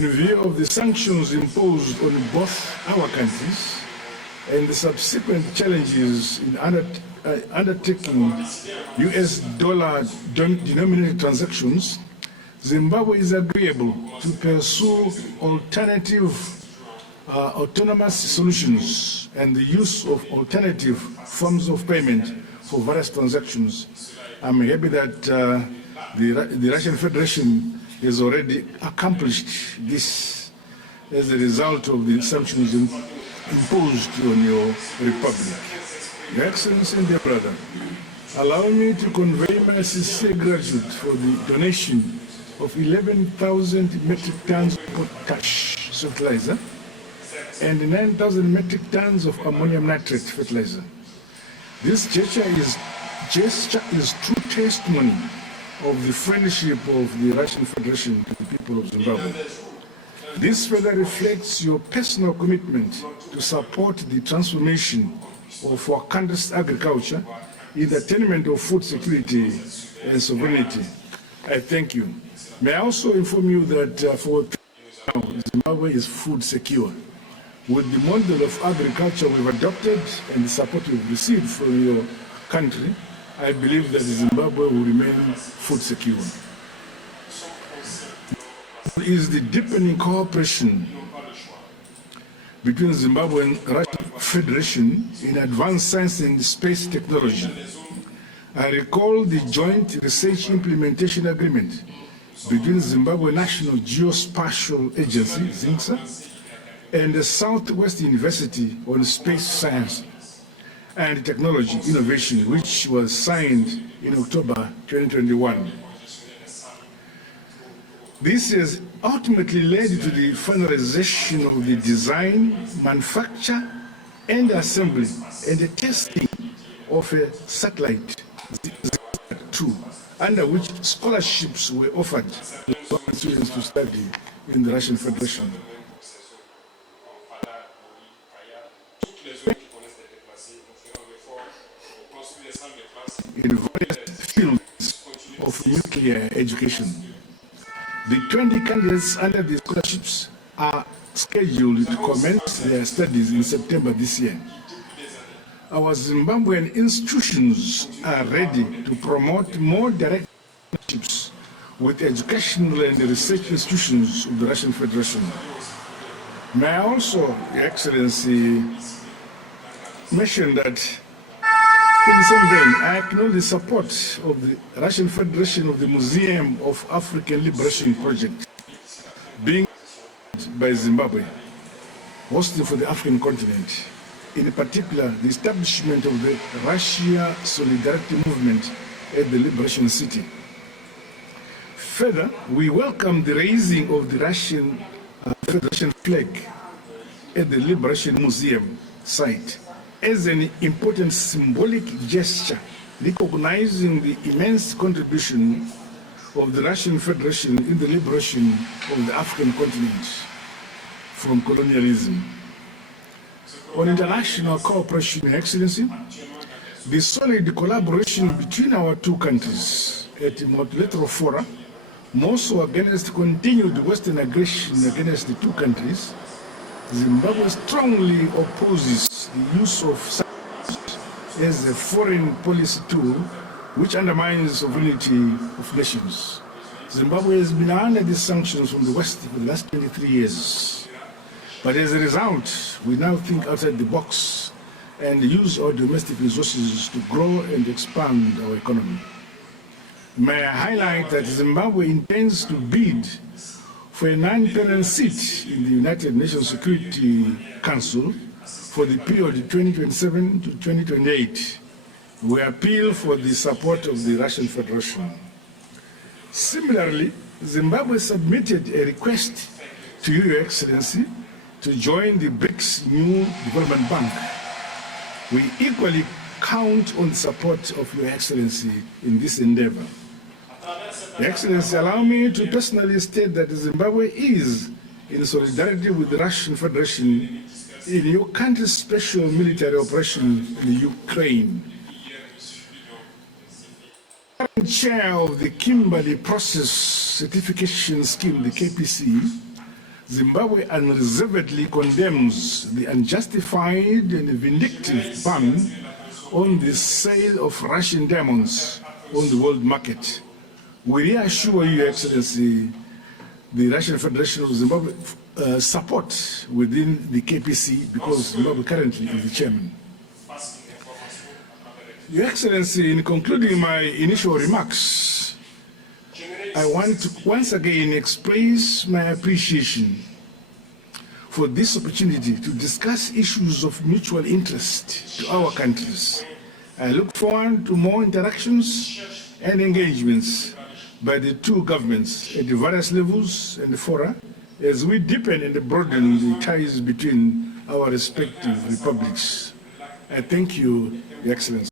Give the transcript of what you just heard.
In view of the sanctions imposed on both our countries and the subsequent challenges in undertaking US dollar denominated transactions, Zimbabwe is agreeable to pursue alternative autonomous solutions and the use of alternative forms of payment for various transactions. I'm happy that the Russian Federation has already accomplished this as a result of the sanctions imposed on your republic. Your Excellency and dear brother, allow me to convey my sincere gratitude for the donation of 11,000 metric tons of potash fertilizer and 9,000 metric tons of ammonium nitrate fertilizer. This gesture is true testimony of the friendship of the Russian Federation to the people of Zimbabwe. This further reflects your personal commitment to support the transformation of our country's agriculture in the attainment of food security and sovereignty. I thank you. May I also inform you that for now, Zimbabwe is food secure. With the model of agriculture we've adopted and the support we've received from your country, I believe that Zimbabwe will remain food secure. Is the deepening cooperation between Zimbabwe and Russian Federation in advanced science and space technology. I recall the joint research implementation agreement between Zimbabwe National Geospatial Agency, ZINCSA, and the Southwest University on Space Science and Technology Innovation, which was signed in October 2021. This has ultimately led to the finalization of the design, manufacture, and assembly and the testing of a satellite, ZINCSA-2, under which scholarships were offered to students to study in the Russian Federation. In various fields of nuclear education. The 20 candidates under the scholarships are scheduled to commence their studies in September this year. Our Zimbabwean institutions are ready to promote more direct partnerships with educational and research institutions of the Russian Federation. May I also, Your Excellency, mention that in the same vein, I acknowledge the support of the Russian Federation of the Museum of African Liberation Project being by Zimbabwe, hosting for the African continent. In particular, the establishment of the Russia Solidarity Movement at the Liberation City. Further, we welcome the raising of the Russian Federation flag at the Liberation Museum site as an important symbolic gesture recognizing the immense contribution of the Russian Federation in the liberation of the African continent from colonialism. On international cooperation, Your Excellency, the solid collaboration between our two countries at multilateral fora, more so against continued Western aggression against the two countries, Zimbabwe strongly opposes the use of sanctions as a foreign policy tool which undermines sovereignty of nations. Zimbabwe has been under these sanctions from the West for the last 23 years. But as a result, we now think outside the box and use our domestic resources to grow and expand our economy. May I highlight that Zimbabwe intends to bid for a non-permanent seat in the United Nations Security Council for the period 2027 to 2028. We appeal for the support of the Russian Federation. Similarly, Zimbabwe submitted a request to you, Your Excellency, to join the BRICS New Development Bank. We equally count on the support of Your Excellency in this endeavor. Your Excellency, allow me to personally state that Zimbabwe is in solidarity with the Russian Federation in your country's special military operation in Ukraine. I'm chair of the Kimberley Process Certification Scheme, the KPC. Zimbabwe unreservedly condemns the unjustified and vindictive ban on the sale of Russian diamonds on the world market. We reassure you, Excellency, the Russian Federation of Zimbabwe support within the KPC because Zimbabwe currently is the chairman. Your Excellency, in concluding my initial remarks, I want to once again express my appreciation for this opportunity to discuss issues of mutual interest to our countries. I look forward to more interactions and engagements by the two governments at the various levels and fora as we deepen and broaden the ties between our respective republics. I thank you, Your Excellency.